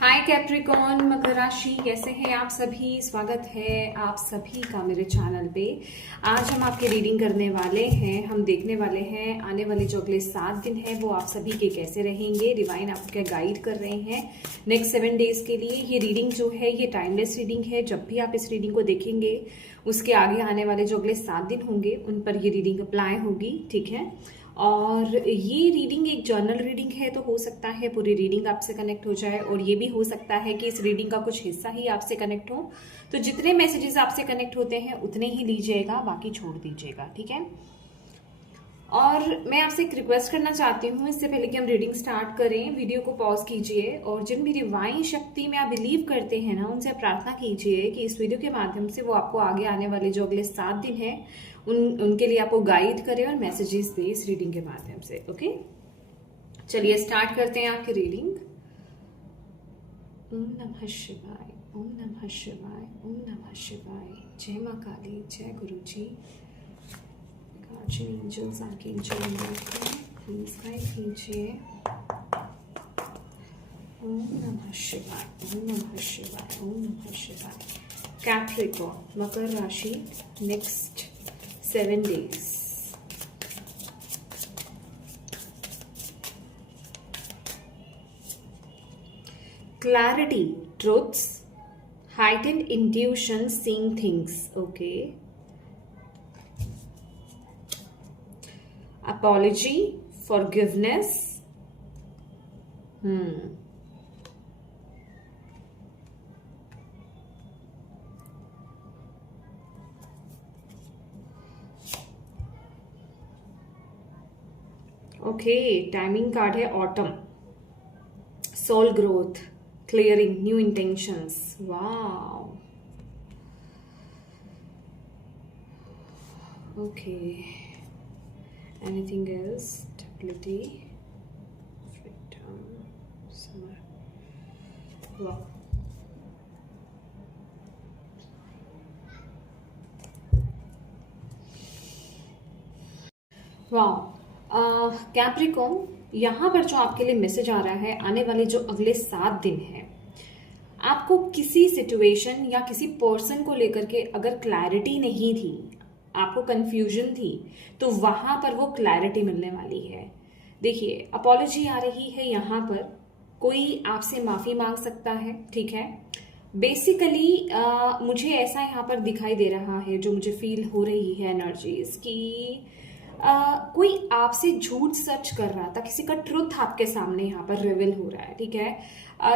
हाय Capricorn मकर राशि, कैसे हैं आप सभी। स्वागत है आप सभी का मेरे चैनल पे। आज हम आपके रीडिंग करने वाले हैं। हम देखने वाले हैं आने वाले जो अगले 7 दिन है वो आप सभी के कैसे रहेंगे। डिवाइन आपको क्या गाइड कर रहे हैं नेक्स्ट 7 डेज के लिए। ये रीडिंग जो है ये टाइमलेस रीडिंग है। जब भी आप इस रीडिंग को देखेंगे उसके आगे आने वाले जो अगले 7 दिन होंगे उन पर ये रीडिंग अप्लाई होगी, ठीक है। और ये रीडिंग एक जर्नल रीडिंग है, तो हो सकता है पूरी रीडिंग आपसे कनेक्ट हो जाए और ये भी हो सकता है कि इस रीडिंग का कुछ हिस्सा ही आपसे कनेक्ट हो। तो जितने मैसेजेस आपसे कनेक्ट होते हैं उतने ही लीजिएगा, बाकी छोड़ दीजिएगा, ठीक है। और मैं आपसे एक रिक्वेस्ट करना चाहती हूँ, इससे पहले कि हम रीडिंग स्टार्ट करें वीडियो को पॉज कीजिए और जिन भी डिवाइन शक्ति में आप बिलीव करते हैं ना उनसे प्रार्थना कीजिए कि इस वीडियो के माध्यम से वो आपको आगे आने वाले जो अगले 7 दिन है उनके लिए आपको गाइड करे और मैसेजेस दे इस रीडिंग के माध्यम से। ओके, चलिए स्टार्ट करते हैं आपकी रीडिंग। ओम नमः शिवाय, ओम नमः शिवाय, ओम नमः शिवाय। जय माँ काली, जय गुरु जी। एंजल्स आर्कएंजल प्लीज गाइड कीजिए। ओम नमः शिवाय, ओम नमः शिवाय, ओम नमः शिवाय। कैप्रिकॉर्न मकर राशि, next 7 days। Clarity, truths, heightened intuition, seeing things. Okay. Apology, forgiveness. Okay, timing card है autumn, soul growth, clearing, new intentions. Wow, okay. Anything else? Stability, freedom, summer. Wow, wow. Capricorn, यहाँ पर जो आपके लिए message आ रहा है आने वाले जो अगले 7 दिन है, आपको किसी सिचुएशन या किसी पर्सन को लेकर के अगर क्लैरिटी नहीं थी, आपको कंफ्यूजन थी, तो वहां पर वो क्लैरिटी मिलने वाली है। देखिए, अपॉलॉजी आ रही है यहाँ पर, कोई आपसे माफी मांग सकता है, ठीक है। बेसिकली मुझे ऐसा यहाँ पर दिखाई दे रहा है, जो मुझे फील हो रही है एनर्जीज की कोई आपसे झूठ सच कर रहा था, किसी का ट्रुथ आपके सामने यहाँ पर रिवील हो रहा है, ठीक है।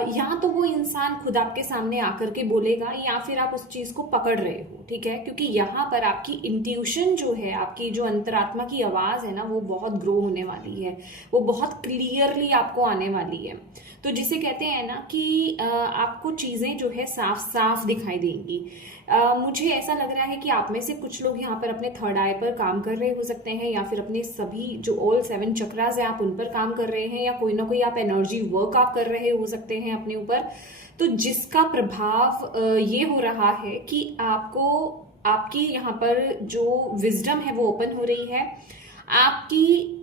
या तो वो इंसान खुद आपके सामने आकर के बोलेगा या फिर आप उस चीज को पकड़ रहे हो, ठीक है। क्योंकि यहाँ पर आपकी इंट्यूशन जो है, आपकी जो अंतरात्मा की आवाज है ना, वो बहुत ग्रो होने वाली है, वो बहुत क्लियरली आपको आने वाली है। तो जिसे कहते हैं ना कि आपको चीजें जो है साफ साफ दिखाई देंगी। मुझे ऐसा लग रहा है कि आप में से कुछ लोग यहाँ पर अपने थर्ड आई पर काम कर रहे हो सकते हैं, या फिर अपने सभी जो ऑल 7 चक्रास है आप उन पर काम कर रहे हैं, या कोई ना कोई आप एनर्जी वर्क आप कर रहे हो सकते हैं अपने ऊपर। तो जिसका प्रभाव ये हो रहा है कि आपको आपकी यहाँ पर जो विजडम है वो ओपन हो रही है, आपकी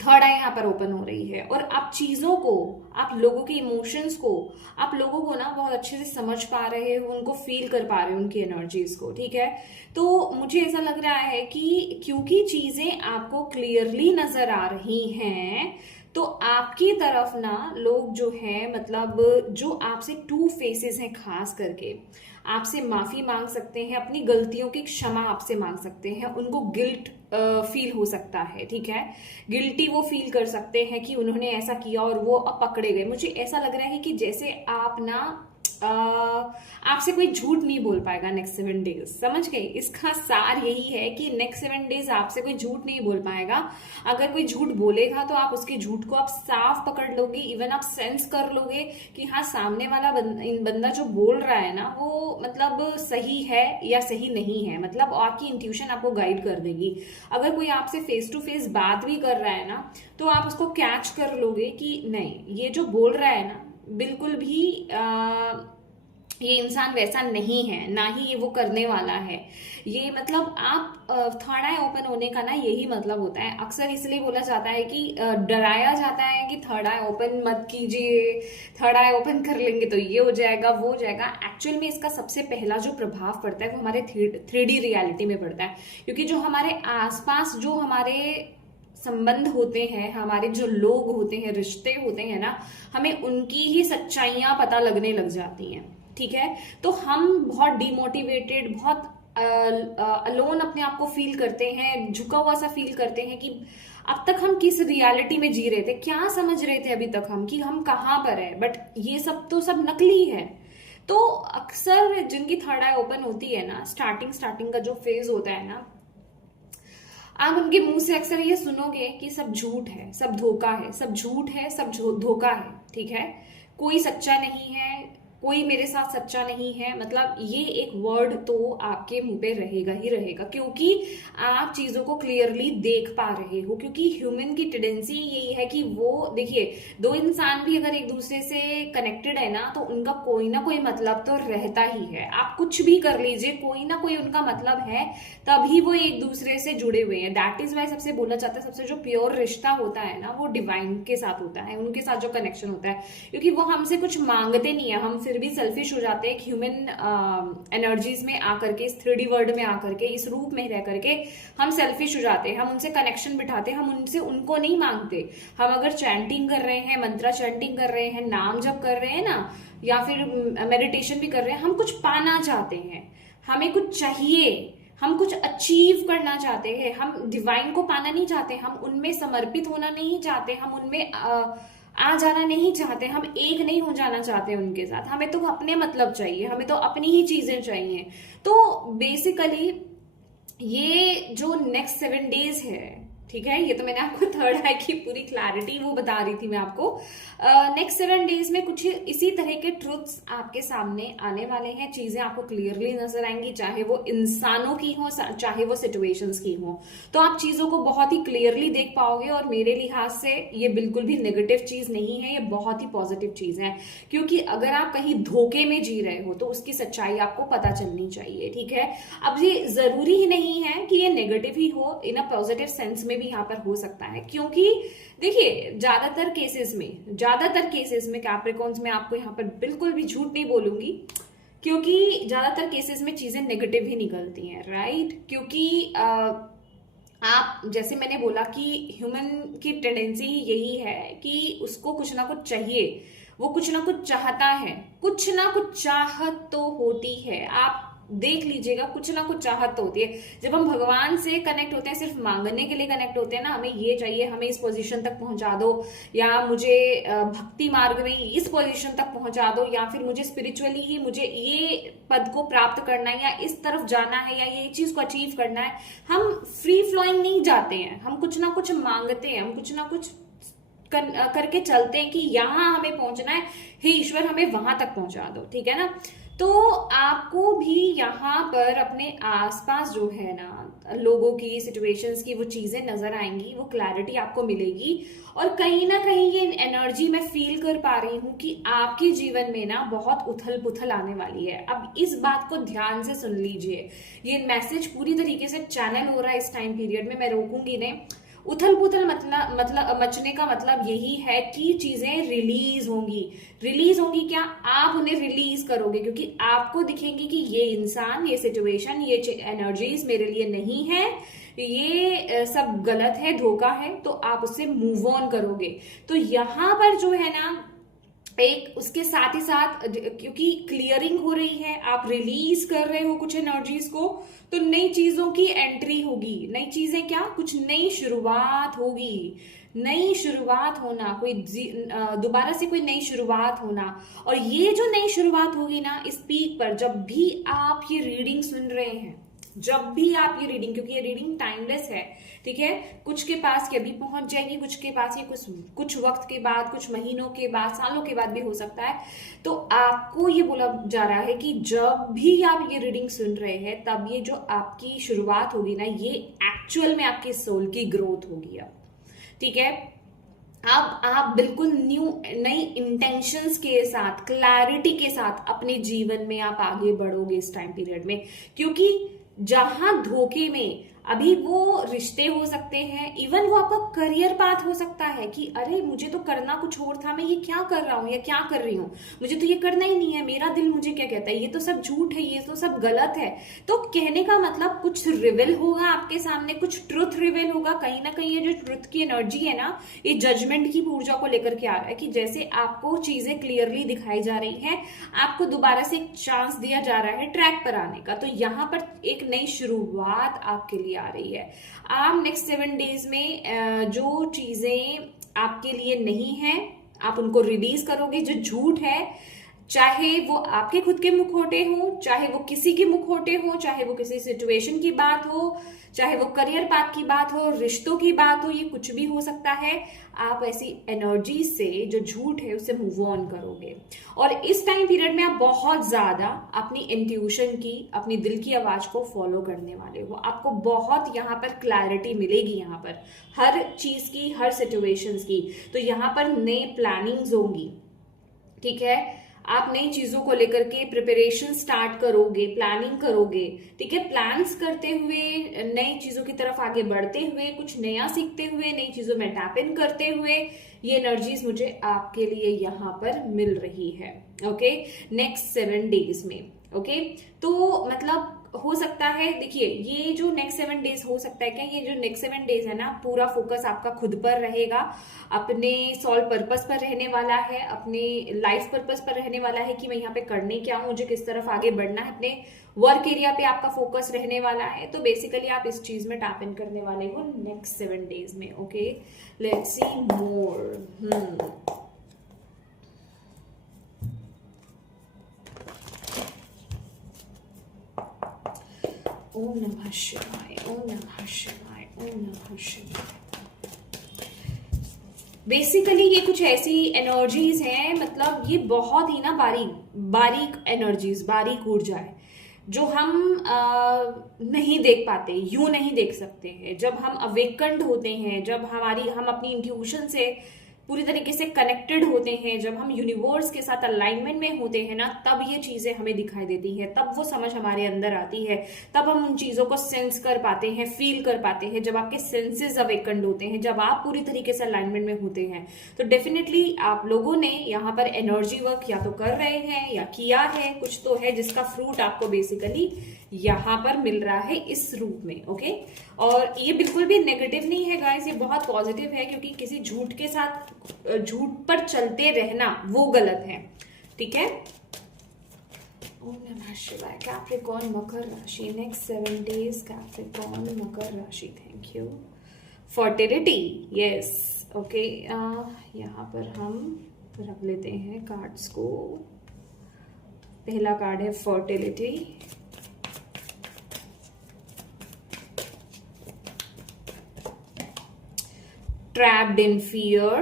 थर्ड आई यहाँ पर ओपन हो रही है, और आप चीजों को, आप लोगों के इमोशंस को, आप लोगों को ना बहुत अच्छे से समझ पा रहे हो, उनको फील कर पा रहे हो, उनकी एनर्जीज को, ठीक है। तो मुझे ऐसा लग रहा है कि क्योंकि चीजें आपको क्लियरली नजर आ रही हैं, तो आपकी तरफ ना लोग जो है, मतलब जो आपसे 2 फेसेस हैं, खास करके आपसे माफी मांग सकते हैं, अपनी गलतियों की क्षमा आपसे मांग सकते हैं। उनको गिल्ट फील हो सकता है, ठीक है। गिल्टी वो फील कर सकते हैं कि उन्होंने ऐसा किया और वो अब पकड़े गए। मुझे ऐसा लग रहा है कि जैसे आप ना आपसे कोई झूठ नहीं बोल पाएगा नेक्स्ट 7 डेज, समझ गए। इसका सार यही है कि नेक्स्ट 7 डेज आपसे कोई झूठ नहीं बोल पाएगा। अगर कोई झूठ बोलेगा तो आप उसके झूठ को आप साफ पकड़ लोगे, इवन आप सेंस कर लोगे कि हाँ, सामने वाला बंदा जो बोल रहा है ना वो मतलब सही है या सही नहीं है, मतलब आपकी इंट्यूशन आपको गाइड कर देगी। अगर कोई आपसे फेस टू फेस बात भी कर रहा है ना, तो आप उसको कैच कर लोगे कि नहीं, ये जो बोल रहा है ना बिल्कुल भी ये इंसान वैसा नहीं है, ना ही ये वो करने वाला है। ये मतलब आप थर्ड आई ओपन होने का ना यही मतलब होता है। अक्सर इसलिए बोला जाता है कि डराया जाता है कि थर्ड आई ओपन मत कीजिए, थर्ड आई ओपन कर लेंगे तो ये हो जाएगा वो हो जाएगा। एक्चुअल में इसका सबसे पहला जो प्रभाव पड़ता है वो हमारे 3D रियलिटी में पड़ता है, क्योंकि जो हमारे आसपास जो हमारे संबंध होते हैं, हमारे जो लोग होते हैं, रिश्ते होते हैं ना, हमें उनकी ही सच्चाइयां पता लगने लग जाती हैं। ठीक है, तो हम बहुत डिमोटिवेटेड, बहुत अलोन अपने आप को फील करते हैं, झुका हुआ सा फील करते हैं कि अब तक हम किस रियलिटी में जी रहे थे, क्या समझ रहे थे अभी तक हम कि हम कहाँ पर है, बट ये सब तो सब नकली है। तो अक्सर जिनकी थर्ड आई ओपन होती है ना, स्टार्टिंग स्टार्टिंग का जो फेज होता है ना, आप उनके मुंह से अक्सर ये सुनोगे कि सब झूठ है, सब धोखा है, सब झूठ है, सब धोखा है। ठीक है, कोई सच्चा नहीं है, कोई मेरे साथ सच्चा नहीं है, मतलब ये एक वर्ड तो आपके मुंह पे रहेगा ही रहेगा, क्योंकि आप चीजों को क्लियरली देख पा रहे हो। क्योंकि ह्यूमन की टेंडेंसी यही है कि वो, देखिए, दो इंसान भी अगर एक दूसरे से कनेक्टेड है ना, तो उनका कोई ना कोई मतलब तो रहता ही है। आप कुछ भी कर लीजिए, कोई ना कोई उनका मतलब है, तभी वो एक दूसरे से जुड़े हुए हैं। दैट इज वाई सबसे बोला जाता है, सबसे जो प्योर रिश्ता होता है ना, वो डिवाइन के साथ होता है, उनके साथ जो कनेक्शन होता है, क्योंकि वो हमसे कुछ मांगते नहीं है, हम फिर भी सेल्फिश हो जाते हैं ह्यूमन एनर्जीज में आकर के, इस 3D वर्ल्ड में आकर के, इस रूप में रह करके हम सेल्फिश हो जाते हैं। हम उनसे कनेक्शन बिठाते हैं, हम उनसे उनको नहीं मांगते। हम अगर चैंटिंग कर रहे हैं, मंत्रा चैंटिंग कर रहे हैं, नाम जप कर रहे हैं ना, या फिर मेडिटेशन भी कर रहे हैं, हम कुछ पाना चाहते हैं, हमें कुछ चाहिए, हम कुछ अचीव करना चाहते हैं। हम डिवाइन को पाना नहीं चाहते, हम उनमें समर्पित होना नहीं चाहते, हम उनमें आ जाना नहीं चाहते, हम एक नहीं हो जाना चाहते उनके साथ। हमें तो अपने मतलब चाहिए, हमें तो अपनी ही चीजें चाहिए। तो बेसिकली ये जो नेक्स्ट 7 डेज है, ठीक है, ये तो मैंने आपको थर्ड आई की पूरी क्लैरिटी वो बता रही थी मैं आपको। नेक्स्ट 7 डेज में कुछ इसी तरह के ट्रुथ्स आपके सामने आने वाले हैं। चीजें आपको क्लियरली नजर आएंगी, चाहे वो इंसानों की हो, चाहे वो सिचुएशंस की हो, तो आप चीजों को बहुत ही क्लियरली देख पाओगे। और मेरे लिहाज से ये बिल्कुल भी नेगेटिव चीज नहीं है, ये बहुत ही पॉजिटिव चीज है। क्योंकि अगर आप कहीं धोखे में जी रहे हो तो उसकी सच्चाई आपको पता चलनी चाहिए। ठीक है, अब ये जरूरी ही नहीं है कि ये नेगेटिव ही हो, इन अ पॉजिटिव सेंस में भी यहाँ पर हो सकता है। क्योंकि देखिए, ज्यादातर केसेस में कैप्रिकॉन्स में आपको यहाँ पर बिल्कुल भी झूठ नहीं बोलूंगी, क्योंकि ज्यादातर केसेस में चीजें नेगेटिव ही निकलती हैं, राइट। क्योंकि आप, जैसे मैंने बोला कि ह्यूमन की टेंडेंसी ही यही है कि उसको कुछ ना कुछ चाहिए, वो कुछ ना कुछ चाहता है, कुछ ना कुछ चाहत तो होती है। आप देख लीजिएगा, कुछ ना कुछ चाहत तो होती है। जब हम भगवान से कनेक्ट होते हैं, सिर्फ मांगने के लिए कनेक्ट होते हैं ना, हमें ये चाहिए, हमें इस पोजीशन तक पहुंचा दो, या मुझे भक्ति मार्ग में इस पोजीशन तक पहुंचा दो, या फिर मुझे स्पिरिचुअली ही मुझे ये पद को प्राप्त करना है, या इस तरफ जाना है, या ये चीज को अचीव करना है। हम फ्री फ्लोइंग नहीं जाते हैं, हम कुछ ना कुछ मांगते हैं, हम कुछ ना कुछ करके चलते हैं कि यहाँ हमें पहुंचना है, हे ईश्वर हमें वहां तक पहुंचा दो। ठीक है ना, तो आपको भी यहाँ पर अपने आसपास जो है ना लोगों की, सिचुएशंस की वो चीजें नजर आएंगी, वो क्लैरिटी आपको मिलेगी। और कहीं ना कहीं ये एनर्जी मैं फील कर पा रही हूँ कि आपके जीवन में ना बहुत उथल पुथल आने वाली है। अब इस बात को ध्यान से सुन लीजिए, ये मैसेज पूरी तरीके से चैनल हो रहा है इस टाइम पीरियड में, मैं रोकूंगी नहीं। उथल पुथल मतलब मचने का मतलब यही है कि चीजें रिलीज होंगी क्या, आप उन्हें रिलीज करोगे, क्योंकि आपको दिखेंगी कि ये इंसान, ये सिचुएशन, ये एनर्जीज मेरे लिए नहीं है, ये सब गलत है, धोखा है, तो आप उससे मूव ऑन करोगे। तो यहाँ पर जो है ना, एक उसके साथ ही साथ, क्योंकि क्लियरिंग हो रही है, आप रिलीज कर रहे हो कुछ एनर्जीज को, तो नई चीजों की एंट्री होगी। नई चीजें क्या, कुछ नई शुरुआत होगी, नई शुरुआत होना, कोई दोबारा से कोई नई शुरुआत होना। और ये जो नई शुरुआत होगी ना, इस पीक पर जब भी आप ये रीडिंग सुन रहे हैं, जब भी आप ये रीडिंग, क्योंकि ये रीडिंग टाइमलेस है, ठीक है, कुछ के पास ये अभी पहुंच जाएगी, कुछ के पास ये कुछ वक्त के बाद, कुछ महीनों के बाद, सालों के बाद भी हो सकता है। तो आपको ये बोला जा रहा है कि जब भी आप ये रीडिंग सुन रहे हैं, तब ये जो आपकी शुरुआत होगी ना, ये एक्चुअल में आपके सोल की ग्रोथ होगी अब। ठीक है, अब आप बिल्कुल नई इंटेंशंस के साथ, क्लैरिटी के साथ अपने जीवन में आप आगे बढ़ोगे इस टाइम पीरियड में। क्योंकि जहां धोखे में अभी वो रिश्ते हो सकते हैं, इवन वो आपका करियर पाथ हो सकता है कि अरे मुझे तो करना कुछ और था, मैं ये क्या कर रहा हूँ या क्या कर रही हूँ, मुझे तो ये करना ही नहीं है, मेरा दिल मुझे क्या कहता है, ये तो सब झूठ है, ये तो सब गलत है। तो कहने का मतलब कुछ रिवेल होगा आपके सामने, कुछ ट्रुथ रिवेल होगा कहीं ना कहीं। ये जो ट्रुथ की एनर्जी है ना, ये जजमेंट की ऊर्जा को लेकर के आ रहा है कि जैसे आपको चीजें क्लियरली दिखाई जा रही हैं, आपको दोबारा से एक चांस दिया जा रहा है ट्रैक पर आने का। तो यहाँ पर एक नई शुरुआत आपके लिए आ रही है। आप नेक्स्ट 7 डेज में जो चीजें आपके लिए नहीं है, आप उनको रिलीज करोगे। जो झूठ है, चाहे वो आपके खुद के मुखौटे हो, चाहे वो किसी के मुखौटे हो, चाहे वो किसी सिचुएशन की बात हो, चाहे वो करियर पाथ की बात हो, रिश्तों की बात हो, ये कुछ भी हो सकता है। आप ऐसी एनर्जी से जो झूठ है उससे मूव ऑन करोगे। और इस टाइम पीरियड में आप बहुत ज्यादा अपनी इंट्यूशन की, अपनी दिल की आवाज को फॉलो करने वाले हो। आपको बहुत यहाँ पर क्लैरिटी मिलेगी, यहाँ पर हर चीज की, हर सिचुएशंस की। तो यहाँ पर नए प्लानिंग्स होंगी, ठीक है। आप नई चीजों को लेकर के प्रिपरेशन स्टार्ट करोगे, प्लानिंग करोगे, ठीक है। प्लान्स करते हुए, नई चीजों की तरफ आगे बढ़ते हुए, कुछ नया सीखते हुए, नई चीजों में टैप इन करते हुए, ये एनर्जीज मुझे आपके लिए यहाँ पर मिल रही है। ओके, नेक्स्ट 7 डेज में। ओके, तो मतलब हो सकता है, देखिए ये जो नेक्स्ट 7 डेज हो सकता है क्या, ये जो नेक्स्ट 7 डेज है ना, पूरा फोकस आपका खुद पर रहेगा, अपने सॉल्व पर्पस पर रहने वाला है, अपने लाइफ पर्पस पर रहने वाला है कि मैं यहाँ पे करने क्या हूँ, मुझे किस तरफ आगे बढ़ना है। अपने वर्क एरिया पे आपका फोकस रहने वाला है। तो बेसिकली आप इस चीज में टैप इन करने वाले हो नेक्स्ट 7 डेज में। ओके, लेट्स सी मोर। ओम नमः शिवाय, ओम नमः शिवाय, ओम नमः शिवाय। बेसिकली ये कुछ ऐसी एनर्जीज हैं, मतलब ये बहुत ही ना बारीक एनर्जीज, बारीक ऊर्जा है जो हम नहीं देख पाते, यूं नहीं देख सकते हैं। जब हम अवेकंड होते हैं, जब हम अपनी इंट्यूशन से पूरी तरीके से कनेक्टेड होते हैं, जब हम यूनिवर्स के साथ अलाइनमेंट में होते हैं ना, तब ये चीजें हमें दिखाई देती हैं, तब वो समझ हमारे अंदर आती है, तब हम उन चीजों को सेंस कर पाते हैं, फील कर पाते हैं। जब आपके सेंसेस अवेकंड होते हैं, जब आप पूरी तरीके से अलाइनमेंट में होते हैं, तो डेफिनेटली आप लोगों ने यहाँ पर एनर्जी वर्क या तो कर रहे हैं या किया है, कुछ तो है जिसका फ्रूट आपको बेसिकली यहाँ पर मिल रहा है इस रूप में। ओके, और ये बिल्कुल भी नेगेटिव नहीं है गाइस, ये बहुत पॉजिटिव है। क्योंकि किसी झूठ के साथ, झूठ पर चलते रहना वो गलत है, ठीक है। ओम नमः शिवाय। कैप्रिकॉर्न मकर राशि, नेक्स्ट 7 डेज कैप्रिकॉर्न मकर राशि। Thank you. Fertility, yes. Okay, यहाँ पर हम रख लेते हैं कार्ड्स को। पहला कार्ड है fertility. Trapped in fear,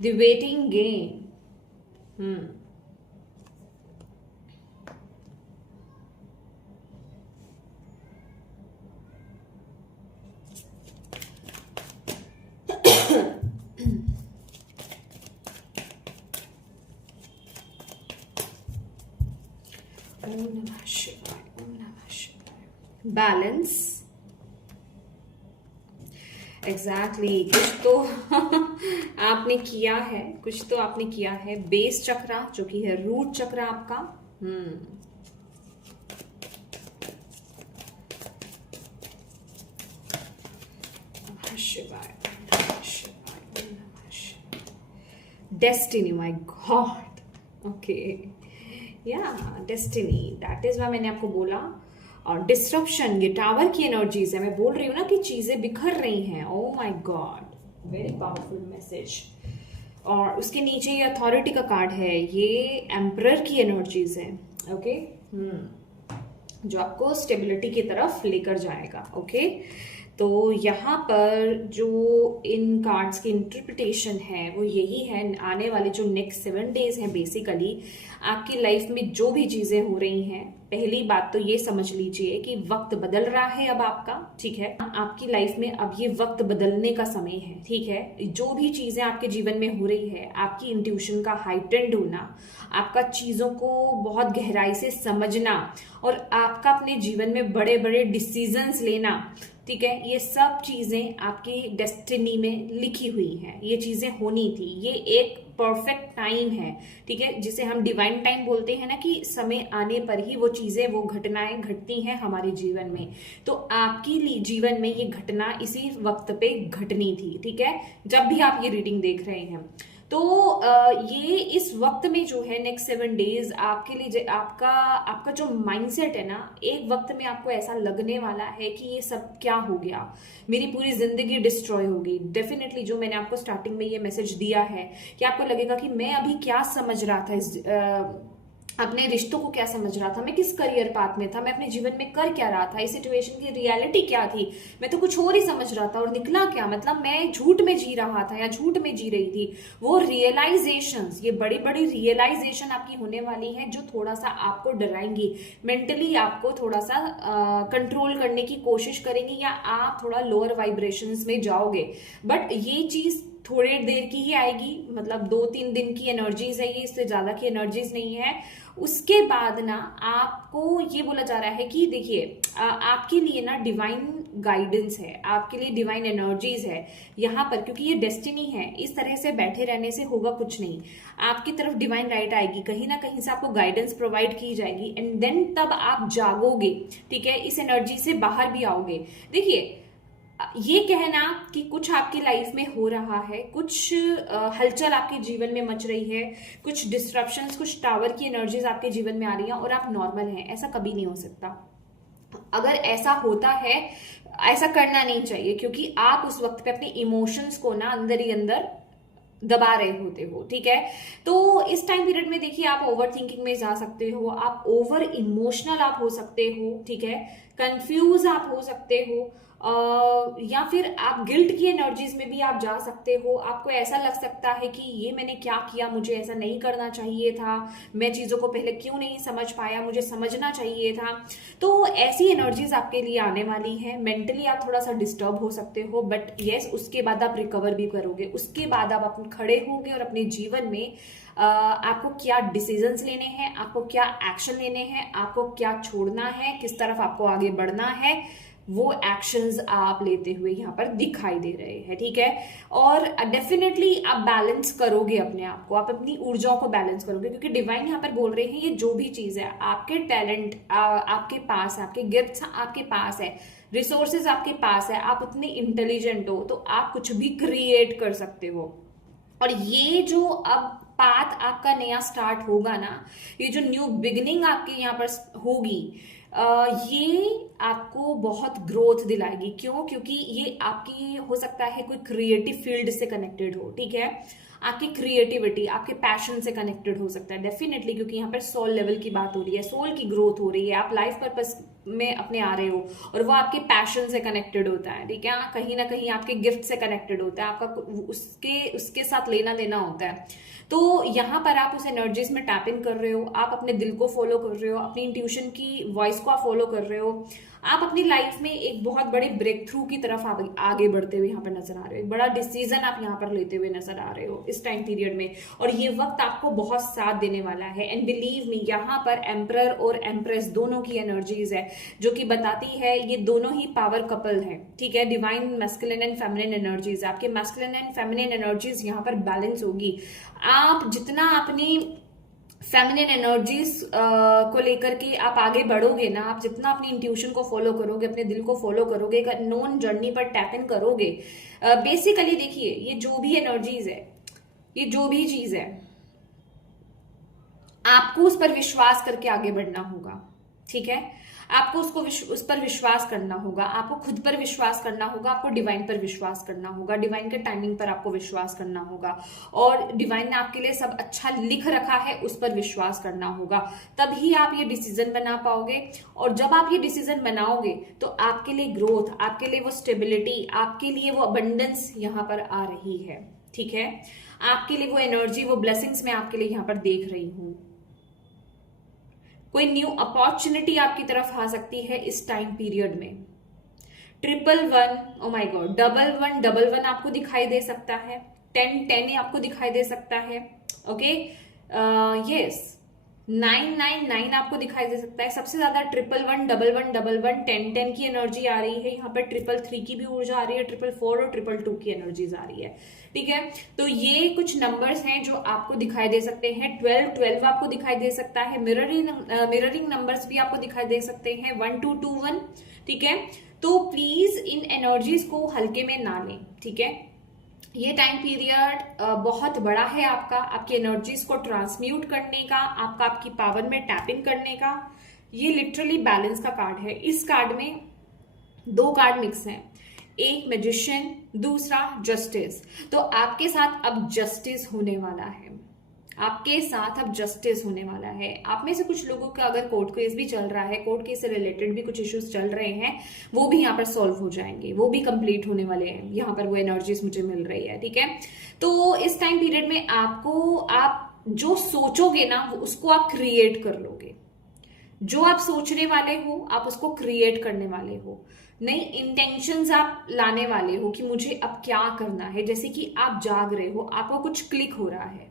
the waiting game. ओम नमः शिवाय, ओम नमः शिवाय। बैलेंस, एग्जैक्टली कुछ तो आपने किया है, कुछ तो आपने किया है। बेस चक्रा जो कि है रूट चक्रा आपका। शिवाय, शिवाय, डेस्टिनी, माय गॉड। ओके, या डेस्टिनी, दैट इज वाई मैंने आपको बोला। और डिस्ट्रप्शन, ये टावर की एनर्जीज है। मैं बोल रही हूँ ना कि चीजें बिखर रही हैं। Oh my God, very powerful message. और उसके नीचे ये अथॉरिटी का कार्ड है, ये एम्परर की एनर्जीज है। ओके, जो आपको स्टेबिलिटी की तरफ लेकर जाएगा। ओके, तो यहाँ पर जो इन कार्ड्स की इंटरप्रिटेशन है वो यही है, आने वाले जो नेक्स्ट 7 डेज हैं बेसिकली आपकी लाइफ में जो भी चीजें हो रही हैं पहली बात तो ये समझ लीजिए कि वक्त बदल रहा है अब आपका, ठीक है। आपकी लाइफ में अब ये वक्त बदलने का समय है, ठीक है। जो भी चीजें आपके जीवन में हो रही है, आपकी इंट्यूशन का हाइटेंड होना, आपका चीजों को बहुत गहराई से समझना और आपका अपने जीवन में बड़े बड़े डिसीजंस लेना, ठीक है, ये सब चीजें आपकी डेस्टिनी में लिखी हुई हैं। ये चीजें होनी थी, ये एक परफेक्ट टाइम है, ठीक है, जिसे हम डिवाइन टाइम बोलते हैं ना, कि समय आने पर ही वो चीजें, वो घटनाएं घटती हैं हमारे जीवन में। तो आपकी जीवन में ये घटना इसी वक्त पे घटनी थी, ठीक है, जब भी आप ये रीडिंग देख रहे हैं। तो ये इस वक्त में जो है नेक्स्ट 7 डेज आपके लिए, आपका जो माइंडसेट है ना, एक वक्त में आपको ऐसा लगने वाला है कि ये सब क्या हो गया, मेरी पूरी जिंदगी डिस्ट्रॉय हो गई। डेफिनेटली जो मैंने आपको स्टार्टिंग में ये मैसेज दिया है कि आपको लगेगा कि मैं अभी क्या समझ रहा था, अपने रिश्तों को क्या समझ रहा था, मैं किस करियर पाथ में था, मैं अपने जीवन में कर क्या रहा था, इस सिचुएशन की रियलिटी क्या थी, मैं तो कुछ और ही समझ रहा था और निकला क्या, मतलब मैं झूठ में जी रहा था या झूठ में जी रही थी। वो रियलाइजेशंस, ये बड़ी बड़ी रियलाइजेशन आपकी होने वाली है, जो थोड़ा सा आपको डराएंगी, मेंटली आपको थोड़ा सा कंट्रोल करने की कोशिश करेंगी, या आप थोड़ा लोअर वाइब्रेशंस में जाओगे। बट ये चीज थोड़ी देर की ही आएगी, मतलब 2-3 दिन की एनर्जीज है ये, इससे ज्यादा की एनर्जीज नहीं है। उसके बाद ना आपको ये बोला जा रहा है कि देखिए, आपके लिए ना डिवाइन गाइडेंस है, आपके लिए डिवाइन एनर्जीज है यहाँ पर, क्योंकि ये डेस्टिनी है। इस तरह से बैठे रहने से होगा कुछ नहीं, आपकी तरफ डिवाइन राइट आएगी, कहीं ना कहीं से आपको गाइडेंस प्रोवाइड की जाएगी, एंड देन तब आप जागोगे, ठीक है, इस एनर्जी से बाहर भी आओगे। देखिए, ये कहना कि कुछ आपकी लाइफ में हो रहा है, कुछ हलचल आपके जीवन में मच रही है, कुछ डिस्ट्रप्शंस, कुछ टावर की एनर्जीज आपके जीवन में आ रही हैं और आप नॉर्मल हैं, ऐसा कभी नहीं हो सकता। अगर ऐसा होता है, ऐसा करना नहीं चाहिए, क्योंकि आप उस वक्त पे अपने इमोशंस को ना अंदर ही अंदर दबा रहे होते हो, ठीक है। तो इस टाइम पीरियड में देखिए, आप ओवर थिंकिंग में जा सकते हो, आप ओवर इमोशनल आप हो सकते हो, ठीक है, कंफ्यूज आप हो सकते हो, या फिर आप गिल्ट की एनर्जीज में भी आप जा सकते हो। आपको ऐसा लग सकता है कि ये मैंने क्या किया, मुझे ऐसा नहीं करना चाहिए था, मैं चीजों को पहले क्यों नहीं समझ पाया, मुझे समझना चाहिए था। तो ऐसी एनर्जीज आपके लिए आने वाली है। मेंटली आप थोड़ा सा डिस्टर्ब हो सकते हो, बट यस, उसके बाद आप रिकवर भी करोगे, उसके बाद आप अपने खड़े होगे और अपने जीवन में आपको क्या डिसीजंस लेने हैं, आपको क्या एक्शन लेने हैं, आपको क्या छोड़ना है, किस तरफ आपको आगे बढ़ना है, वो एक्शंस आप लेते हुए यहाँ पर दिखाई दे रहे हैं, ठीक है। और डेफिनेटली आप बैलेंस करोगे अपने आप को, आप अपनी ऊर्जाओं को बैलेंस करोगे, क्योंकि डिवाइन यहाँ पर बोल रहे हैं ये जो भी चीज है, आपके टैलेंट आपके पास है, आपके गिफ्ट्स आपके पास है, रिसोर्सेज आपके पास है, आप उतने इंटेलिजेंट हो तो आप कुछ भी क्रिएट कर सकते हो। और ये जो अब पाथ आपका नया स्टार्ट होगा ना, ये जो न्यू बिगिनिंग आपके यहाँ पर होगी, ये आपको बहुत ग्रोथ दिलाएगी। क्यों? क्योंकि ये आपकी हो सकता है कोई क्रिएटिव फील्ड से कनेक्टेड हो, ठीक है, आपकी क्रिएटिविटी, आपके पैशन से कनेक्टेड हो सकता है डेफिनेटली, क्योंकि यहाँ पर सोल लेवल की बात हो रही है, सोल की ग्रोथ हो रही है, आप लाइफ पर्पस में अपने आ रहे हो और वो आपके पैशन से कनेक्टेड होता है, ठीक है, कहीं ना कहीं आपके गिफ्ट से कनेक्टेड होता है, आपका उसके साथ लेना देना होता है। तो यहाँ पर आप उस एनर्जीज में टैप इन कर रहे हो, आप अपने दिल को फॉलो कर रहे हो, अपनी इंट्यूशन की वॉइस को आप फॉलो कर रहे हो, आप अपनी लाइफ में एक बहुत बड़े ब्रेक थ्रू की तरफ आगे बढ़ते हुए यहाँ पर नजर आ रहे हो, एक बड़ा डिसीजन आप यहाँ पर लेते हुए नजर आ रहे हो इस टाइम पीरियड में, और ये वक्त आपको बहुत साथ देने वाला है। एंड बिलीव मी, यहाँ पर एम्परर और एम्प्रेस दोनों की एनर्जीज है, जो कि बताती है ये दोनों ही पावर कपल है, ठीक है, divine masculine and feminine energies. आपके मैस्कुलिन एंड फेमिनिन एनर्जीज यहाँ पर बैलेंस होगी। आप जितना अपनी फेमिनिन एनर्जीज को लेकर के आप आगे बढ़ोगे ना, आप जितना अपनी इंट्यूशन को फॉलो करोगे, अपने दिल को फॉलो करोगे, एक नोन जर्नी पर टैप इन करोगे, बेसिकली देखिए, ये जो भी एनर्जीज है, ये जो भी चीज है, आपको उस पर विश्वास करके आगे बढ़ना होगा, ठीक है, आपको उस पर विश्वास करना होगा, आपको खुद पर विश्वास करना होगा, आपको डिवाइन पर विश्वास करना होगा, डिवाइन के टाइमिंग पर आपको विश्वास करना होगा, और डिवाइन ने आपके लिए सब अच्छा लिख रखा है उस पर विश्वास करना होगा, तभी आप ये डिसीजन बना पाओगे। और जब आप ये डिसीजन बनाओगे तो आपके लिए ग्रोथ, आपके लिए वो स्टेबिलिटी, आपके लिए वो अबंडेंस यहाँ पर आ रही है, ठीक है, आपके लिए वो एनर्जी, वो ब्लेसिंग्स मैं आपके लिए यहाँ पर देख रही हूँ। कोई न्यू अपॉर्चुनिटी आपकी तरफ आ सकती है इस टाइम पीरियड में। 111, ओ माय गॉड, 1111 आपको दिखाई दे सकता है, 1010 आपको दिखाई दे सकता है, ओके, यस, 999 आपको दिखाई दे सकता है। सबसे ज्यादा 1111111 1010 की एनर्जी आ रही है, यहाँ पर 333 की भी ऊर्जा आ रही है, 444 और 222 की एनर्जीज आ रही है, ठीक है। तो ये कुछ नंबर्स हैं जो आपको दिखाई दे सकते हैं। 1212 आपको दिखाई दे सकता है, मिररिंग नंबर्स भी आपको दिखाई दे सकते हैं, 1221, ठीक है। तो प्लीज इन एनर्जीज को हल्के में ना लें, ठीक है। ये टाइम पीरियड बहुत बड़ा है आपका, आपकी एनर्जीज को ट्रांसम्यूट करने का, आपकी पावर में टैप इन करने का। ये लिटरली बैलेंस का कार्ड है। इस कार्ड में 2 कार्ड मिक्स हैं, एक मैजिशियन, दूसरा जस्टिस। तो आपके साथ अब जस्टिस होने वाला है, आपके साथ अब जस्टिस होने वाला है। आप में से कुछ लोगों का अगर कोर्ट केस भी चल रहा है, कोर्ट केस से रिलेटेड भी कुछ इश्यूज चल रहे हैं, वो भी यहाँ पर सॉल्व हो जाएंगे, वो भी कंप्लीट होने वाले हैं। यहाँ पर वो एनर्जीज मुझे मिल रही है, ठीक है। तो इस टाइम पीरियड में आप जो सोचोगे ना, उसको आप क्रिएट कर लोगे। जो आप सोचने वाले हो आप उसको क्रिएट करने वाले हो। नई इंटेंशंस आप लाने वाले हो कि मुझे अब क्या करना है। जैसे कि आप जाग रहे हो, आपको कुछ क्लिक हो रहा है,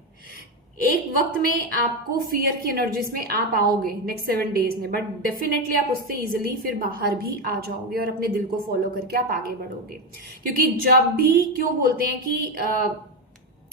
एक वक्त में आपको फियर की एनर्जीज में आप आओगे नेक्स्ट 7 डेज में, बट डेफिनेटली आप उससे इजिली फिर बाहर भी आ जाओगे और अपने दिल को फॉलो करके आप आगे बढ़ोगे। क्योंकि जब भी, क्यों बोलते हैं कि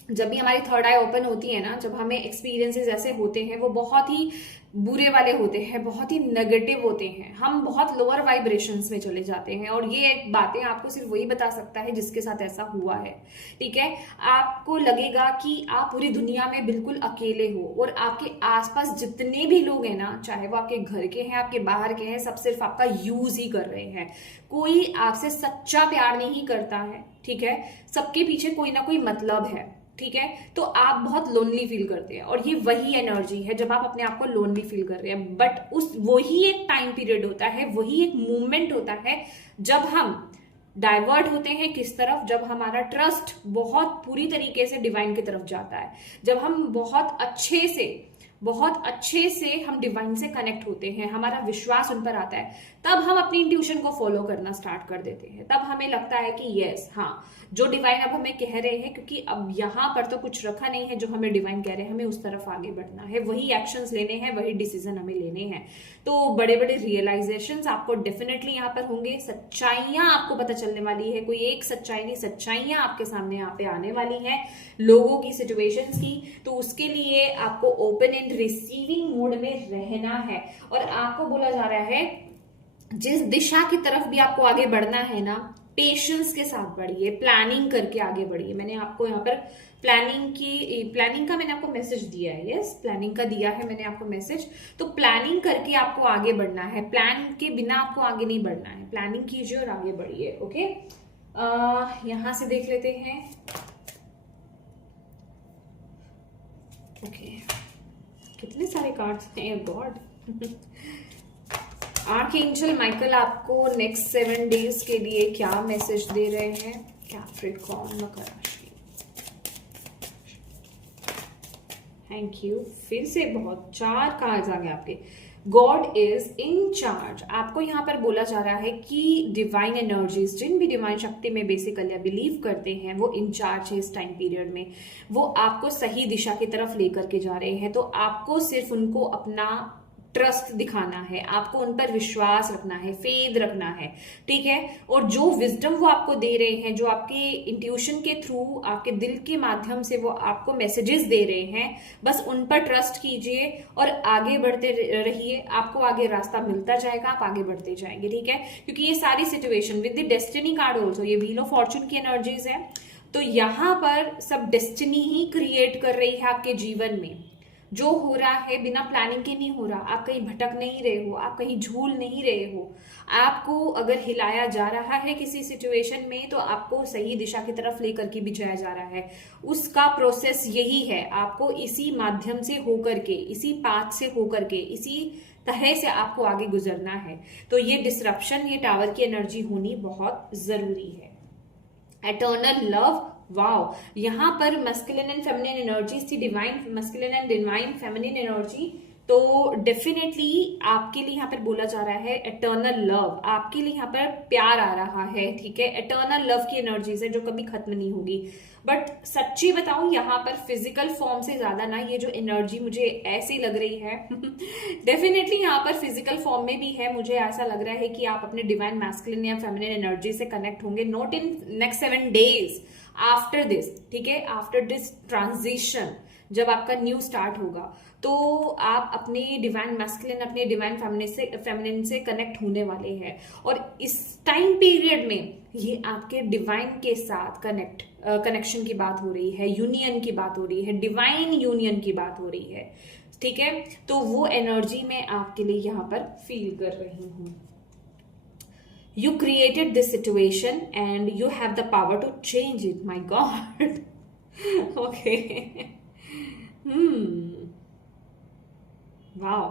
जब भी हमारी थर्ड आई ओपन होती है ना, जब हमें एक्सपीरियंसेस ऐसे होते हैं वो बहुत ही बुरे वाले होते हैं, बहुत ही नेगेटिव होते हैं, हम बहुत लोअर वाइब्रेशंस में चले जाते हैं। और ये बातें आपको सिर्फ वही बता सकता है जिसके साथ ऐसा हुआ है, ठीक है। आपको लगेगा कि आप पूरी दुनिया में बिल्कुल अकेले हो और आपके आसपास जितने भी लोग हैं ना, चाहे वो आपके घर के हैं, आपके बाहर के हैं, सब सिर्फ आपका यूज ही कर रहे हैं। कोई आपसे सच्चा प्यार नहीं करता है, ठीक है। सबके पीछे कोई ना कोई मतलब है, ठीक है। तो आप बहुत लोनली फील करते हैं और ये वही एनर्जी है जब आप अपने आप को लोनली फील कर रहे हैं। बट वही एक टाइम पीरियड होता है, वही एक मूवमेंट होता है जब हम डाइवर्ट होते हैं किस तरफ, जब हमारा ट्रस्ट बहुत पूरी तरीके से डिवाइन की तरफ जाता है, जब हम बहुत अच्छे से हम डिवाइन से कनेक्ट होते हैं, हमारा विश्वास उन पर आता है, तब हम अपनी इंट्यूशन को फॉलो करना स्टार्ट कर देते हैं। तब हमें लगता है कि यस, हाँ, जो डिवाइन अब हमें कह रहे हैं, क्योंकि अब यहाँ पर तो कुछ रखा नहीं है जो हमें डिवाइन कह रहे हैं, हमें उस तरफ आगे बढ़ना है, वही एक्शंस लेने हैं, वही डिसीजन हमें लेने हैं। तो बड़े बड़े रियलाइजेशंस आपको डेफिनेटली यहाँ पर होंगे, सच्चाइयां आपको पता चलने वाली है। कोई एक सच्चाई नहीं, सच्चाइयां आपके सामने यहाँ पे आने वाली हैं लोगों की, सिचुएशंस की। तो उसके लिए आपको ओपन एंड रिसीविंग मोड में रहना है। और आपको बोला जा रहा है जिस दिशा की तरफ भी आपको आगे बढ़ना है ना, पेशेंस के साथ बढ़िए, प्लानिंग करके आगे बढ़िए। मैंने आपको यहाँ पर प्लानिंग का मैंने आपको मैसेज दिया है, यस, प्लानिंग का दिया है मैंने आपको मैसेज। तो प्लानिंग करके आपको आगे बढ़ना है, प्लान के बिना आपको आगे नहीं बढ़ना है। प्लानिंग कीजिए और आगे बढ़िए, ओके। यहां से देख लेते हैं, ओके, कितने सारे कार्ड्स हैं, गॉड। आर्कएंजल माइकल आपको नेक्स्ट 7 डेज के लिए क्या मैसेज दे रहे हैं? कैप्रिकॉर्न, मकर राशि। थैंक यू, फिर से बहुत 4 कार्ड्स आ गए आपके। God is in charge. आपको यहाँ पर बोला जा रहा है कि डिवाइन एनर्जीज, जिन भी डिवाइन शक्ति में बेसिकली बिलीव करते हैं, वो इन चार्ज है इस टाइम पीरियड में। वो आपको सही दिशा की तरफ लेकर के जा रहे हैं। तो आपको सिर्फ उनको अपना ट्रस्ट दिखाना है, आपको उन पर विश्वास रखना है, फेथ रखना है, ठीक है। और जो विजडम वो आपको दे रहे हैं, जो आपके इंट्यूशन के थ्रू, आपके दिल के माध्यम से वो आपको मैसेजेस दे रहे हैं, बस उन पर ट्रस्ट कीजिए और आगे बढ़ते रहिए। आपको आगे रास्ता मिलता जाएगा, आप आगे बढ़ते जाएंगे, ठीक है। क्योंकि ये सारी situation with the destiny card also, ये व्हील ऑफ फॉर्चून की एनर्जीज है। तो यहाँ पर सब डेस्टिनी ही क्रिएट कर रही है आपके जीवन में। जो हो रहा है बिना प्लानिंग के नहीं हो रहा। आप कहीं भटक नहीं रहे हो, आप कहीं झूल नहीं रहे हो। आपको अगर हिलाया जा रहा है किसी सिचुएशन में, तो आपको सही दिशा की तरफ लेकर के भी जाया जा रहा है। उसका प्रोसेस यही है, आपको इसी माध्यम से होकर के, इसी पाथ से होकर के, इसी तरह से आपको आगे गुजरना है। तो ये डिसरप्शन, ये टावर की एनर्जी होनी बहुत जरूरी है। एटर्नल लव, वाओ, यहाँ पर मस्कुलिन एंड फेमिनिन एनर्जीज थी, divine masculine and divine feminine energy. तो डेफिनेटली आपके लिए यहाँ पर बोला जा रहा है एटर्नल लव, आपके लिए यहाँ पर प्यार आ रहा है, ठीक है। एटर्नल लव की एनर्जीज है जो कभी खत्म नहीं होगी। बट सच्ची बताऊं, यहाँ पर फिजिकल फॉर्म से ज्यादा ना ये जो एनर्जी मुझे ऐसी लग रही है डेफिनेटली यहाँ पर फिजिकल फॉर्म में भी है। मुझे ऐसा लग रहा है कि आप अपने डिवाइन मैस्कुलिन या फेमिनिन एनर्जी से कनेक्ट होंगे, not in next 7 days, after this, ठीक है। आफ्टर दिस ट्रांजिशन जब आपका न्यू स्टार्ट होगा तो आप अपने डिवाइन मैस्कुलिन, अपने डिवाइन फेमिनिन से कनेक्ट होने वाले हैं। और इस टाइम पीरियड में ये आपके डिवाइन के साथ कनेक्शन की बात हो रही है, यूनियन की बात हो रही है, डिवाइन यूनियन की बात हो रही है, ठीक है। तो वो एनर्जी मैं आपके लिए यहाँ पर फील कर रही हूँ। You created this situation and you have the power to change it, my God. Okay, वाह।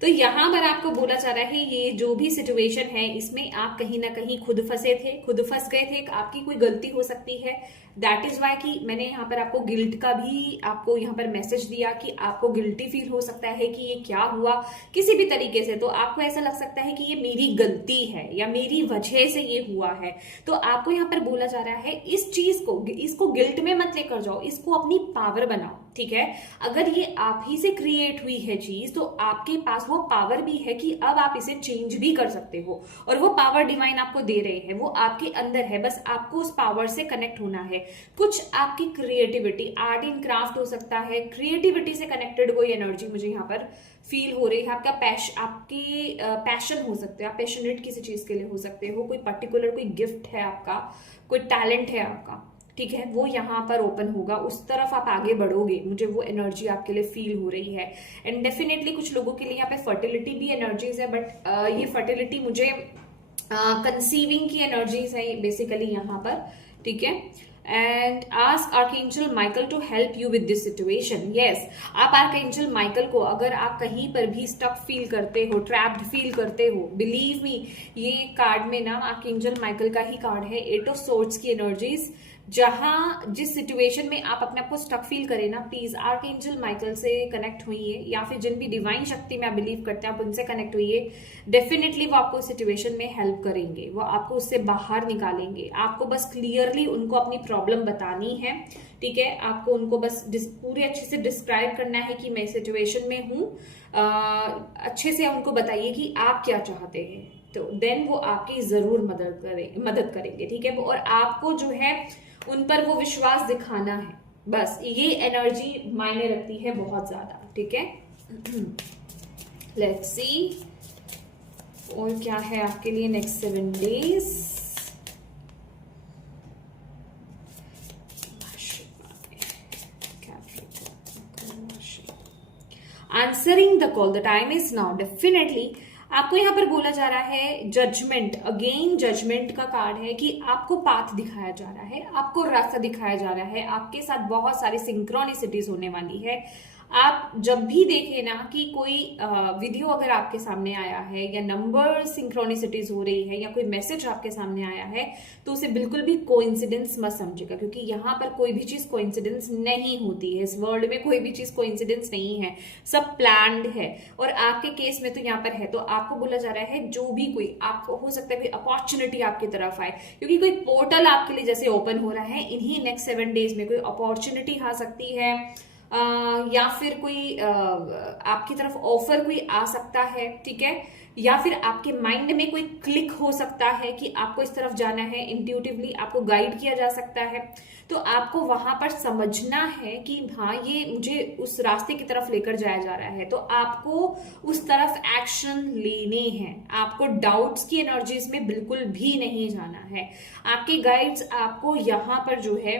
तो यहां पर आपको बोला जा रहा है ये जो भी सिचुएशन है इसमें आप कहीं ना कहीं खुद फंसे थे, खुद फंस गए थे, आपकी कोई गलती हो सकती है। दैट इज वाई कि मैंने यहाँ पर आपको गिल्ट का भी आपको यहाँ पर मैसेज दिया कि आपको गिल्टी फील हो सकता है कि ये क्या हुआ किसी भी तरीके से। तो आपको ऐसा लग सकता है कि ये मेरी गलती है या मेरी वजह से ये हुआ है। तो आपको यहाँ पर बोला जा रहा है इस चीज को, इसको गिल्ट में मत लेकर जाओ, इसको अपनी पावर बनाओ, ठीक है। अगर ये आप ही से क्रिएट हुई है चीज तो आपके पास वो पावर भी है कि अब आप इसे चेंज भी कर सकते हो। और वो पावर डिवाइन आपको दे रहे हैं, वो आपके अंदर है, बस आपको उस पावर से कनेक्ट होना है। कुछ आपकी क्रिएटिविटी, आर्ट एंड क्राफ्ट हो सकता है, क्रिएटिविटी से कनेक्टेड कोई एनर्जी मुझे यहाँ पर फील हो रही है। आपका आपकी पैशन हो सकते हैं, आप पैशनेट किसी चीज के लिए हो सकते हो, कोई पर्टिकुलर कोई गिफ्ट है आपका, कोई टैलेंट है आपका, ठीक है, वो यहाँ पर ओपन होगा, उस तरफ आप आगे बढ़ोगे। मुझे वो एनर्जी आपके लिए फील हो रही है। एंड डेफिनेटली कुछ लोगों के लिए यहाँ पे फर्टिलिटी भी एनर्जीज है, बट ये फर्टिलिटी मुझे कंसीविंग की एनर्जीज है बेसिकली यहाँ पर, ठीक है। And ask archangel Michael to help you with this situation. Yes, आप आर्कएंजल माइकल को अगर आप कहीं पर भी स्टक फील करते हो, ट्रैप्ड फील करते हो, बिलीव मी ये कार्ड में ना आर्कएंजल माइकल का ही कार्ड है, 8 ऑफ सोर्ड्स की एनर्जीज। जहां जिस सिचुएशन में आप अपने आप को स्टक फील करें ना, प्लीज आर्कएंजल माइकल से कनेक्ट होइए या फिर जिन भी डिवाइन शक्ति में आप बिलीव करते हैं आप उनसे कनेक्ट होइए। डेफिनेटली वो आपको सिचुएशन में हेल्प करेंगे, वो आपको उससे बाहर निकालेंगे। आपको बस क्लियरली उनको अपनी प्रॉब्लम बतानी है, ठीक है। आपको उनको बस पूरे अच्छे से डिस्क्राइब करना है कि मैं सिचुएशन में हूँ। अच्छे से उनको बताइए कि आप क्या चाहते हैं, तो देन वो आपकी जरूर मदद करेंगे, ठीक है। और आपको जो है उन पर वो विश्वास दिखाना है, बस ये एनर्जी मायने रखती है बहुत ज्यादा, ठीक है। लेट्स सी और क्या है आपके लिए next 7 days. Answering the call, the time is now. Definitely आपको यहाँ पर बोला जा रहा है जजमेंट, अगेन जजमेंट का कार्ड है कि आपको पाथ दिखाया जा रहा है, आपको रास्ता दिखाया जा रहा है, आपके साथ बहुत सारी सिंक्रोनिसिटीज होने वाली है। आप जब भी देखें ना कि कोई वीडियो अगर आपके सामने आया है या नंबर सिंक्रोनिसिटीज हो रही है या कोई मैसेज आपके सामने आया है तो उसे बिल्कुल भी कोइंसिडेंस मत समझिएगा, क्योंकि यहाँ पर कोई भी चीज कोइंसिडेंस नहीं होती है। इस वर्ल्ड में कोई भी चीज कोइंसिडेंस नहीं है, सब प्लान्ड है। और आपके केस में तो यहाँ पर है, तो आपको बोला जा रहा है जो भी कोई आपको हो सकता है कोई अपॉर्चुनिटी आपकी तरफ आए, क्योंकि कोई पोर्टल आपके लिए जैसे ओपन हो रहा है, इन्हीं नेक्स्ट 7 डेज में कोई अपॉर्चुनिटी आ सकती है या फिर कोई आपकी तरफ ऑफर कोई आ सकता है, ठीक है। या फिर आपके माइंड में कोई क्लिक हो सकता है कि आपको इस तरफ जाना है, इंट्यूटिवली आपको गाइड किया जा सकता है। तो आपको वहां पर समझना है कि हाँ ये मुझे उस रास्ते की तरफ लेकर जाया जा रहा है, तो आपको उस तरफ एक्शन लेने हैं। आपको डाउट्स की एनर्जीज में बिल्कुल भी नहीं जाना है। आपके गाइड्स आपको यहाँ पर जो है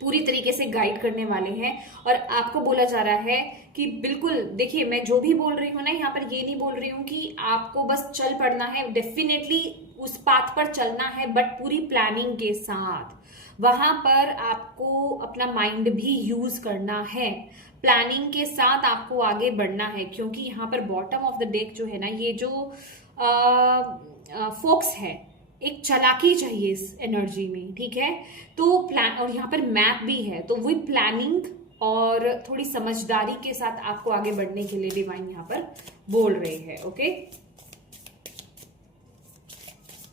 पूरी तरीके से गाइड करने वाले हैं। और आपको बोला जा रहा है कि बिल्कुल देखिए, मैं जो भी बोल रही हूँ ना यहाँ पर ये नहीं बोल रही हूँ कि आपको बस चल पड़ना है, डेफिनेटली उस पाथ पर चलना है, बट पूरी प्लानिंग के साथ। वहां पर आपको अपना माइंड भी यूज करना है, प्लानिंग के साथ आपको आगे बढ़ना है, क्योंकि यहाँ पर बॉटम ऑफ द डेक जो है ना, ये जो फोक्स है, एक चालाकी चाहिए इस एनर्जी में, ठीक है। तो प्लान, और यहाँ पर मैप भी है, तो वही प्लानिंग और थोड़ी समझदारी के साथ आपको आगे बढ़ने के लिए डिवाइन यहाँ पर बोल रहे हैं। ओके,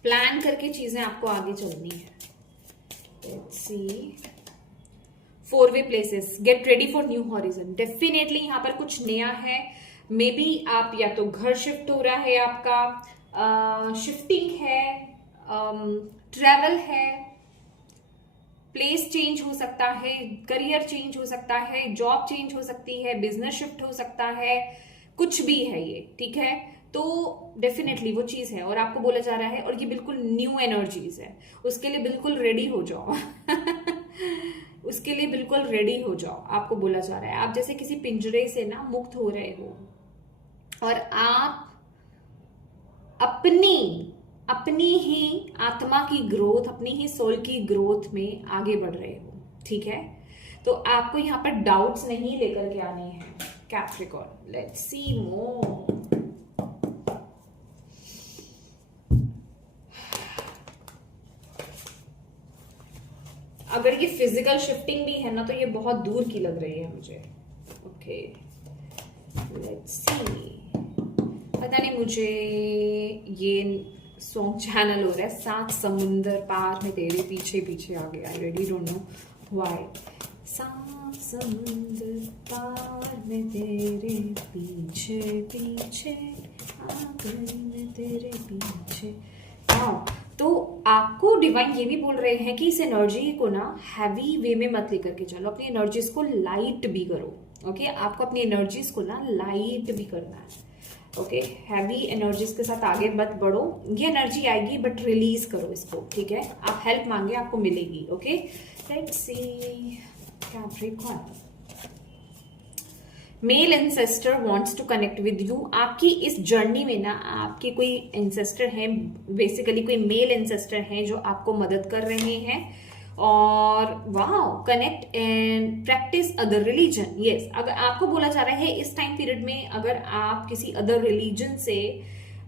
प्लान करके चीजें आपको आगे चलनी है। Let's see, 4 way places, get ready for new horizon. Definitely यहाँ पर कुछ नया है। मे बी आप या तो घर शिफ्ट हो रहा है, आपका शिफ्टिंग है, ट्रैवल है, प्लेस चेंज हो सकता है, करियर चेंज हो सकता है, जॉब चेंज हो सकती है, बिजनेस शिफ्ट हो सकता है, कुछ भी है ये, ठीक है। तो डेफिनेटली वो चीज है और आपको बोला जा रहा है, और ये बिल्कुल न्यू एनर्जीज है, उसके लिए बिल्कुल रेडी हो जाओ। उसके लिए बिल्कुल रेडी हो जाओ, आपको बोला जा रहा है। आप जैसे किसी पिंजरे से ना मुक्त हो रहे हो और आप अपनी ही आत्मा की ग्रोथ, अपनी ही सोल की ग्रोथ में आगे बढ़ रहे हो, ठीक है। तो आपको यहाँ पर डाउट्स नहीं लेकर के आने हैं कैप्रिकॉर्न। लेट्स सी मोर। अगर ये फिजिकल शिफ्टिंग भी है ना तो ये बहुत दूर की लग रही है मुझे। ओके, लेट्स सी। पता नहीं, मुझे ये सॉन्ग चैनल हो रहा है, 7 समुंदर पार में तेरे पीछे पीछे आ गया। I really don't know why. 7 समुंदर पार में तेरे पीछे पीछे आ गई मैं तेरे पीछे। तो आपको डिवाइन ये भी बोल रहे हैं कि इस एनर्जी को ना हैवी वे में मत लेकर के चलो, अपनी एनर्जीज को लाइट भी करो। ओके, आपको अपनी एनर्जीज को ना लाइट भी करना है। ओके, हैवी एनर्जीज के साथ आगे मत बढ़ो। ये एनर्जी आएगी बट रिलीज करो इसको, ठीक है। आप हेल्प मांगे, आपको मिलेगी। Okay, let's see Capricorn. Male ancestor wants to connect with you. आपकी इस जर्नी में ना आपके कोई एंसेस्टर हैं, बेसिकली कोई मेल एंसेस्टर हैं जो आपको मदद कर रहे हैं। और wow, connect and practice other religion. Yes, अगर आपको बोला जा रहा है इस टाइम पीरियड में अगर आप किसी अदर रिलीजन से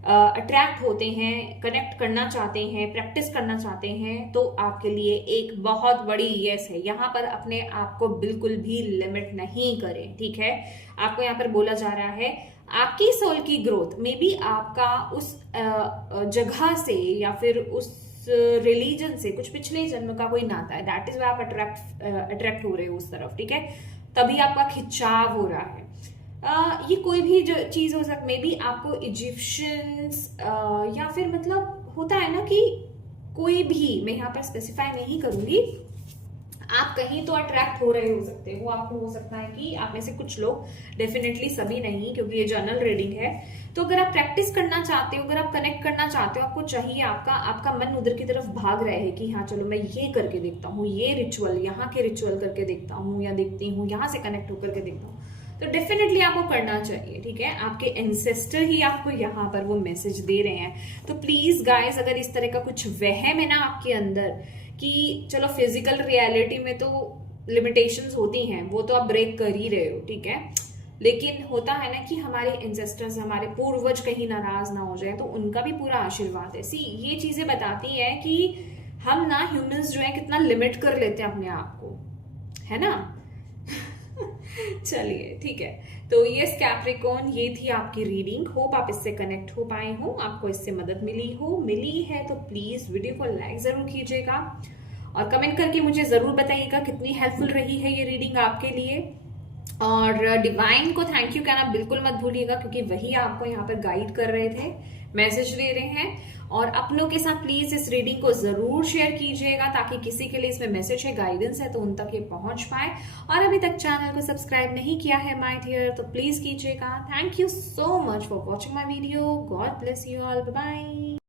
अट्रैक्ट होते हैं, कनेक्ट करना चाहते हैं, प्रैक्टिस करना चाहते हैं, तो आपके लिए एक बहुत बड़ी यस है। यहाँ पर अपने आप को बिल्कुल भी लिमिट नहीं करें, ठीक है। आपको यहाँ पर बोला जा रहा है आपकी सोल की ग्रोथ में भी आपका उस जगह से या फिर उस रिलीजन से कुछ पिछले जन्म का कोई नाता है। दैट इज वाई आप अट्रैक्ट हो रहे हो उस तरफ, ठीक है। तभी आपका खिंचाव हो रहा है। ये कोई भी जो चीज हो सकती, मे बी आपको इजिप्शियंस या फिर मतलब होता है ना कि कोई भी, मैं यहाँ पर स्पेसिफाई नहीं करूंगी, आप कहीं तो अट्रैक्ट हो रहे हो सकते हो। आपको हो सकता है कि आप में से कुछ लोग, डेफिनेटली सभी नहीं क्योंकि ये जनरल रीडिंग है। तो अगर आप प्रैक्टिस करना चाहते हो, अगर आप कनेक्ट करना चाहते हो, आपको चाहिए, आपका मन उधर की तरफ भाग रहा है कि हाँ चलो मैं ये करके देखता हूँ, ये रिचुअल, यहाँ के रिचुअल करके देखता हूँ या देखती हूँ, यहाँ से कनेक्ट होकर के देखता हूँ, तो डेफिनेटली आपको करना चाहिए, ठीक है। आपके एंसेस्टर ही आपको यहाँ पर वो मैसेज दे रहे हैं। तो प्लीज गाइस, अगर इस तरह का कुछ वहम है ना आपके अंदर कि चलो फिजिकल रियलिटी में तो लिमिटेशंस होती हैं, वो तो आप ब्रेक कर ही रहे हो, ठीक है। लेकिन होता है ना कि हमारे एंसेस्टर्स, हमारे पूर्वज कहीं नाराज ना हो जाए, तो उनका भी पूरा आशीर्वाद है। सी, ये चीजें बताती है कि हम ना ह्यूमंस जो है कितना लिमिट कर लेते हैं अपने आप को, है ना। चलिए, ठीक है। तो ये कैप्रिकॉर्न, ये थी आपकी रीडिंग। होप आप इससे कनेक्ट हो पाए हो, आपको इससे मदद मिली है तो प्लीज वीडियो को लाइक जरूर कीजिएगा और कमेंट करके मुझे जरूर बताइएगा कितनी हेल्पफुल रही है ये रीडिंग आपके लिए। और डिवाइन को थैंक यू कहना बिल्कुल मत भूलिएगा, क्योंकि वही आपको यहाँ पर गाइड कर रहे थे, मैसेज दे रहे हैं। और अपनों के साथ प्लीज इस रीडिंग को जरूर शेयर कीजिएगा ताकि किसी के लिए इसमें मैसेज है, गाइडेंस है, तो उन तक ये पहुंच पाए। और अभी तक चैनल को सब्सक्राइब नहीं किया है माय डियर, तो प्लीज कीजिएगा। Thank you so much for watching my video. God bless you all, bye bye.